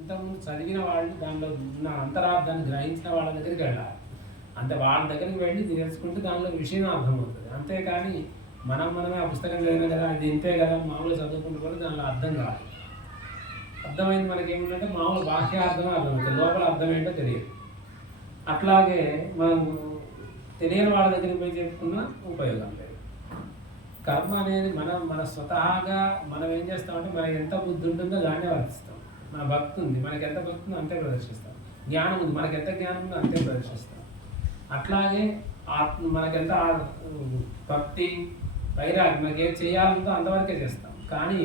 ఇంతకుముందు చదివిన వాళ్ళు దానిలో ఉన్న అంతరార్థాన్ని గ్రహించిన వాళ్ళ దగ్గరికి వెళ్ళాలి. అంటే వాళ్ళ దగ్గరికి వెళ్ళి నేర్చుకుంటే దానిలో విషయం అర్థమవుతుంది. అంతేకాని మనమే ఆ పుస్తకం చదివిన కదా ఇది ఇంతే కదా మామూలుగా చదువుకుంటూ కూడా దానిలో అర్థం కాదు. అర్థమైంది మనకి ఏమిటంటే మామూలు బాహ్యార్థమే అర్థమవుతుంది, లోపల అర్థం ఏంటో తెలియదు. అట్లాగే మనం తెలియని వాళ్ళ దగ్గరికి పోయి చెప్పుకున్నా ఉపయోగం లేదు. కర్మ అనేది మన స్వతహాగా మనం ఏం చేస్తామంటే మనకి ఎంత బుద్ధి ఉంటుందో దాన్నే వర్తిస్తాం. మన భక్తి ఉంది, మనకి ఎంత భక్తి ఉందో అంతే ప్రదర్శిస్తాం. జ్ఞానం ఉంది, మనకి ఎంత జ్ఞానం ఉందో అంతే ప్రదర్శిస్తాం. అట్లాగే మనకెంత భక్తి వైరాగ్యం మనకి ఏం చేయాలంతో అంతవరకే చేస్తాం. కానీ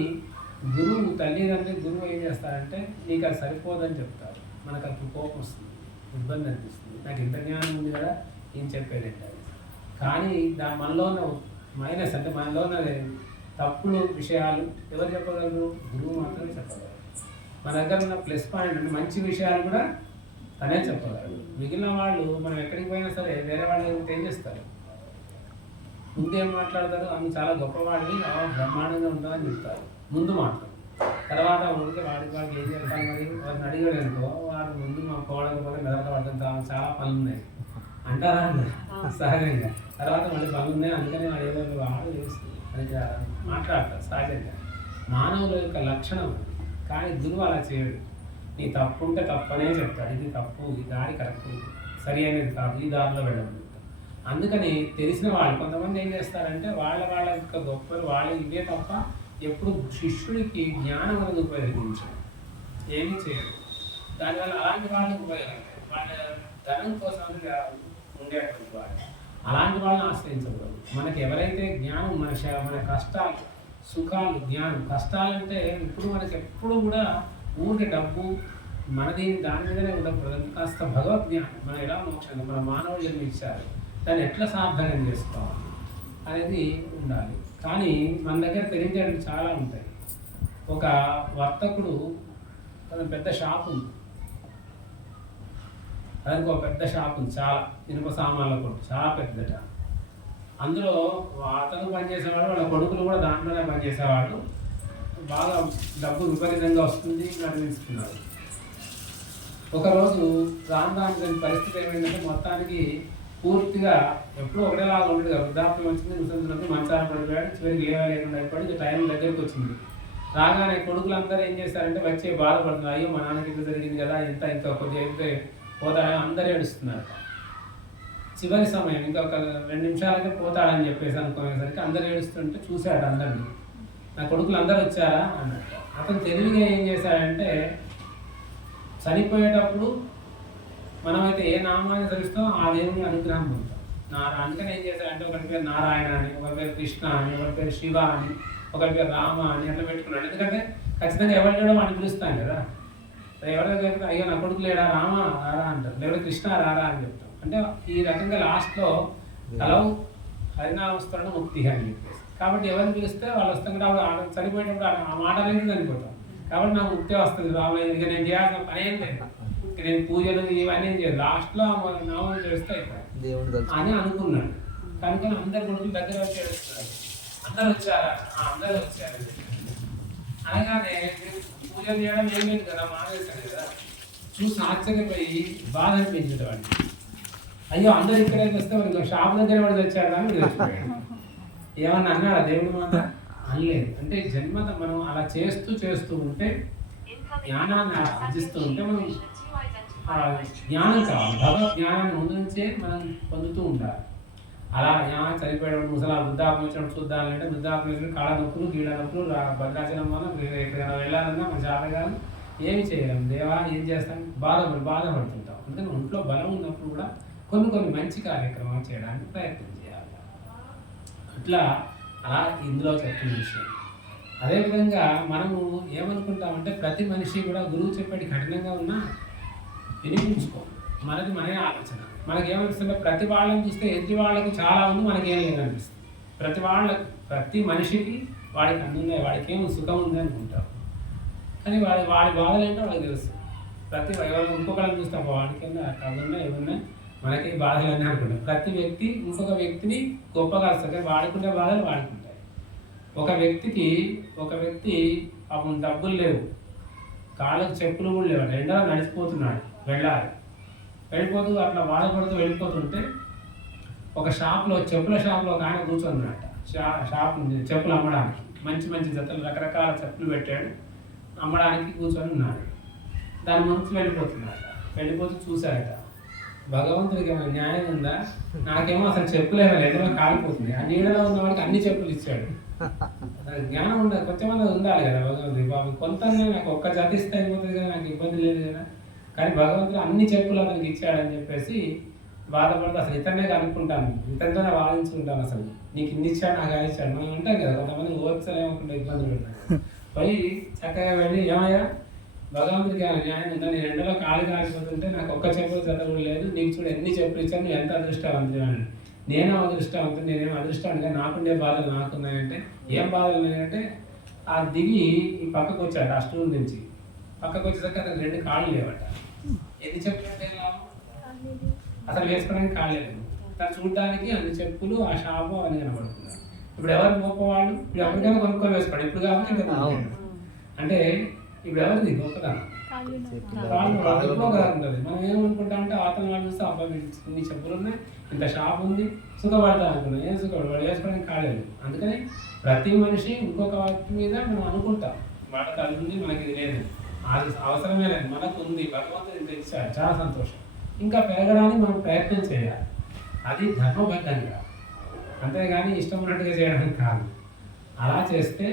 గురువు తల్లిదండ్రి గురువు ఏం చేస్తారంటే నీకు అది సరిపోదని చెప్తారు. మనకు అప్పుడు కోపం వస్తుంది, ఇబ్బంది అనిపిస్తుంది. నాకు ఇంత జ్ఞానం ఉంది కదా ఏం చెప్పేది ఏంటది. కానీ మనలో ఉన్న మైనస్ అంటే మనలో ఉన్న తప్పులు విషయాలు ఎవరు చెప్పగలరు? గురువు మాత్రమే చెప్పగలరు. మన దగ్గర ఉన్న ప్లస్ పాయింట్ అంటే మంచి విషయాలు కూడా తనే చెప్పగలరు. మిగిలిన వాళ్ళు మనం ఎక్కడికి పోయినా సరే వేరే వాళ్ళు ఏం చేస్తారు, ముందు ఏం మాట్లాడతారు, ఆమె చాలా గొప్పవాడిని బ్రహ్మాండంగా ఉంటుందని చెప్తారు ముందు మాట్లాడు. తర్వాత ఉంటే వాడికి ఏం చేస్తారు, మరి వాడిని అడిగాడు అనుకో వాడు ముందు మా పోవడానికి మెదట పడుతుంటాం చాలా పనులు ఉన్నాయి అంటారా సహజంగా. తర్వాత మళ్ళీ పనులు ఉన్నాయి అందుకని వాడు ఏదో వాడు అది మాట్లాడతారు సహజంగా. మానవుల యొక్క లక్షణం. కానీ గురువు అలా చేయడు. నీ తప్పు ఉంటే తప్పనే చెప్తాడు, ఇది తప్పు, ఈ దారి కరెక్ట్ సరి అనేది కాదు, ఈ దారిలో వెళ్ళడం. అందుకని తెలిసిన వాళ్ళు కొంతమంది ఏం చేస్తారంటే వాళ్ళ యొక్క గొప్పలు వాళ్ళు ఇవే తప్ప ఎప్పుడు శిష్యుడికి జ్ఞానం అనేది ఉపయోగించారు, ఏమీ చేయరు. దానివల్ల అలాంటి వాళ్ళకి ఉపయోగం వాళ్ళ ధనం కోసం ఉండేటువంటి వాళ్ళు అలాంటి వాళ్ళని ఆశ్రయించకూడదు. మనకి ఎవరైతే జ్ఞానం మన కష్టాలు సుఖాలు జ్ఞానం, కష్టాలంటే ఇప్పుడు మనకి ఎప్పుడు కూడా ఊరికి డబ్బు మనది దాని మీదనే ఉండకూడదు. కాస్త భగవద్జ్ఞానం మనం ఎలా మోక్షంగా మన మానవులు జన్మించారు దాన్ని ఎట్లా సాధన చేసుకోవాలి అనేది ఉండాలి. కానీ మన దగ్గర తెలియజేయడం చాలా ఉంటాయి. ఒక వర్తకుడు పెద్ద షాప్ ఉంది, దానికి ఒక పెద్ద షాప్ ఉంది, చాలా ఇనుప సామాన్ల కొట్టు, చాలా పెద్దట. అందులో అతను పనిచేసేవాడు, వాళ్ళ కొడుకులు కూడా దాంట్లోనే పనిచేసేవాడు. బాగా డబ్బు విపరీతంగా వస్తుంది, నడిపిస్తున్నారు. ఒకరోజు రాను పరిస్థితి ఏమైందంటే మొత్తానికి పూర్తిగా ఎప్పుడూ ఒకటేలాగా ఉండేది. వృద్ధాప్యం వచ్చింది, ముసలికి మంచాలు పడిపోయాడు, చివరికి లేకుండా అయిపోయి టైం దగ్గరికి వచ్చింది. రాగానే కొడుకులందరూ ఏం చేస్తారంటే వచ్చే బాధపడుతున్నారు, అయ్యో మా నాన్నకి ఇంత జరిగింది కదా, ఇంకా కొద్దిగా అయితే పోతాడని అందరూ ఏడుస్తున్నారు. చివరి సమయం ఇంకా ఒక 2 నిమిషాలకే పోతాడని చెప్పేసి అనుకునేసరికి అందరు ఏడుస్తుంటే చూశాడు అందరినీ, నా కొడుకులు అందరూ వచ్చారా అన్నట్టు. అతను తెలివిగా ఏం చేశాడంటే చనిపోయేటప్పుడు మనమైతే ఏ నామాన్ని తెలుస్తాం ఆ దేవుని అనుగ్రహం పొందుతాం. అందుకని ఏం చేశాడంటే ఒకరి పేరు నారాయణ అని, ఒకరి పేరు కృష్ణ అని, ఒకరి పేరు శివ అని, ఒకరి పేరు రామ అని అట్లా పెట్టుకున్నాడు. ఎందుకంటే ఖచ్చితంగా ఎవరు లేడో వాడిని పిలుస్తాం కదా. ఎవరి దగ్గర అయ్యో నా కొడుకు లేడా రామ రారా అంటారు, లేదా కృష్ణ రారా అని చెప్తాం. అంటే ఈ రకంగా లాస్ట్లో కలవు హరినామస్మరణ ముక్తి అని చెప్పేసి. కాబట్టి ఎవరిని పిలిస్తే వాళ్ళు వస్తాం కూడా చనిపోయేటప్పుడు ఆ మాట అనేది చనిపోతాం. కాబట్టి నాకు ముక్తి వస్తుంది రామయ్య, ఇక నేను చేయాల్సిన పని ఏం లేదు, ఇక నేను పూజలు ఇవన్నీ ఏం చేయదు, లాస్ట్లో నామం చేస్తే అయిపోయి అని అనుకున్నాడు. కనుక అందరు కొడుకులు దగ్గర వచ్చి ఏడుస్తున్నారు, అందరు వచ్చారా, అందరూ వచ్చారు అనగానే పూజలు చేయడం ఏం లేదు కదా, మానేశాడు కదా. చూసి ఆశ్చర్యపోయి బాధ అనిపించింది వాడికి. అయ్యో అందరు ఇక్కడే వస్తే వాడికి షాప్ దగ్గర వాడు తెచ్చాడు కానీ తెచ్చిపోయాడు. ఏమన్నా అన్నాడా దేవుడు మాట? అనలేదు. అంటే జన్మత మనం అలా చేస్తూ ఉంటే జ్ఞానాన్ని ఆర్జిస్తూ ఉంటే మనం జ్ఞానం కావాలి. భగవద్ జ్ఞానాన్ని ముందు నుంచే మనం పొందుతూ ఉండాలి. అలా చనిపోయేటప్పుడు ముసలా వృద్ధాపం వచ్చినప్పుడు చూద్దామంటే వృద్ధాపం వచ్చినప్పుడు కాళ్ళ నొప్పులు గీళ్ళ నొప్పులు భద్రాచలం వల్ల ఎక్కడికైనా వెళ్ళాలన్నా మన జాతకాలు ఏమి చేయలేము. దేవా ఏం చేస్తాం, బాధపడుతుంటాం. అందుకని ఒంట్లో బలం ఉన్నప్పుడు కూడా కొన్ని మంచి కార్యక్రమాలు చేయడానికి ప్రయత్నం చేయాలి. అట్లా అలా ఇందులో చెప్తున్న విషయం. అదేవిధంగా మనము ఏమనుకుంటామంటే ప్రతి మనిషి కూడా గురువు చెప్పేది కఠినంగా ఉన్నా వినిపించుకో, మనది మనే ఆలోచన. మనకేమనిపిస్తుంటే ప్రతి వాళ్ళని చూస్తే ఎదుటి వాళ్ళకి చాలా ఉంది, మనకేం లేదనిపిస్తుంది. ప్రతి మనిషికి వాడికి అన్నీ ఉన్నాయి, వాడికి ఏమో సుఖం ఉంది అనుకుంటారు. కానీ వాడి బాధలు ఏంటో వాళ్ళకి తెలుస్తుంది. ఎవరు ఇంకొకళ్ళని చూస్తాం వాడికి అదున్నా ఏమన్నా మనకి బాధలు అన్నీ అనుకుంటాం. ప్రతి వ్యక్తి ఇంకొక వ్యక్తిని గొప్పగా వస్తుంది, కానీ వాడుకుంటే బాధలు వాడుకుంటాయి. ఒక వ్యక్తి పాపం డబ్బులు లేవు, కాళ్ళకి చెప్పులు కూడా లేవు, ఎండలో నడిచిపోతున్నాడు, వెళ్ళిపోతూ అట్లా బాధపడుతూ వెళ్ళిపోతుంటే ఒక షాప్లో, చెప్పుల షాప్లో ఒక ఆయన కూర్చున్నాడు. షాప్ చెప్పులు అమ్మడానికి మంచి మంచి జతలు రకరకాల చెప్పులు పెట్టాడు, అమ్మడానికి కూర్చొని ఉన్నాడు. దాని ముందు వెళ్ళిపోతూ చూశాడట, భగవంతుడికి ఏమైనా న్యాయం ఉందా, నాకేమో అసలు చెప్పులు ఏమైనా ఎండలో కాలిపోతుంది, ఆ నీడలో ఉన్న వాడికి అన్ని చెప్పులు ఇచ్చాడు. జ్ఞానం ఉండాలి, కొంచెమంది ఉండాలి కదా భగవంతుడి. బాబు కొంత నాకు ఒక్క జత ఇస్తే అయిపోతుంది కదా, నాకు ఇబ్బంది లేదు కదా, కానీ భగవంతుడు అన్ని చెప్పులు అతనికి ఇచ్చాడని చెప్పేసి బాధపడుతూ అసలు ఇతనే కనుక్కుంటాను, ఇతనితోనే వాదించుకుంటాను, అసలు నీకు ఇన్ని ఇచ్చాడు నాకు అది ఇచ్చాడు. మనం ఉంటాం కదా కొంతమంది ఓర్చలేమనుకుంటే ఇబ్బందులు పెడతాం. పోయి చక్కగా వెళ్ళి, ఏమయ్యా భగవంతుడికి న్యాయం ఉందా, నేను ఎండలో కాలు కాలిపోతుంటే నాకు ఒక్క చెప్పులు జత కూడా లేదు, నీకు చూడు ఎన్ని చెప్పులు ఇచ్చాను, నువ్వు ఎంత అదృష్టవంతుడు. నేను అదృష్టవంతుడు, నేనేం అదృష్టాన్ని నాకుండే బాధలు నాకున్నాయంటే, ఏం బాధలు ఉన్నాయంటే ఆ దిగి ఈ పక్కకు వచ్చాడు, ఆ స్టూల్ నుంచి పక్కకు వచ్చేసరికి అతను 2 కాళ్ళు లేవట. ఎన్ని చెప్పులు అంటే అసలు వేసుకోవడానికి కాళ్ళు లేదు. తను చూడడానికి అన్ని చెప్పులు, ఆ షాపు అని కనబడుతున్నారు. ఇప్పుడు ఎవరు గొప్పవాళ్ళు, ఇప్పుడు ఎవరికైనా కొనుక్కొని వేసుకోండి, ఇప్పుడు కాబట్టి ఇంకా అంటే ఇప్పుడు ఎవరిది గొప్పదనం, ఉంటుంది. మనం ఏమనుకుంటా అంటే అతను వాళ్ళు చూస్తే అబ్బాయి ఇన్ని చెప్పులు ఉన్నాయి, ఇంత షాప్ ఉంది, సుఖపడతా అనుకున్నాం. ఏం సుఖపడతాడు, వేసుకోవడానికి కాలేదు. అందుకని ప్రతి మనిషి ఇంకొక వాటి మీద మనం అనుకుంటాం, వాటికి అది ఉంది మనకి ఇది లేదు, అది అవసరమే లేదు, మనకు ఉంది, భగవంతుడు ఇంత ఇచ్చాడు, చాలా సంతోషం, ఇంకా పెరగడానికి మనం ప్రయత్నం చేయాలి. అది ధర్మబద్ధంగా, అంతేగాని ఇష్టం ఉన్నట్టుగా చేయడానికి కాదు. అలా చేస్తే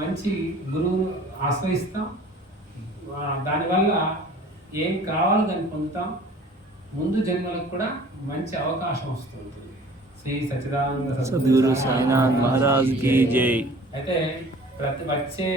మంచి గురువును ఆశ్రయిస్తాం, దానివల్ల ఏం కావాలో దాన్ని పొందుతాం, ముందు జన్మలకు కూడా మంచి అవకాశం వస్తుంది. శ్రీ సచ్చిదానంద సద్గురు సాయినాథ్ మహారాజ్ కీ జై. అయితే ప్రతి వచ్చే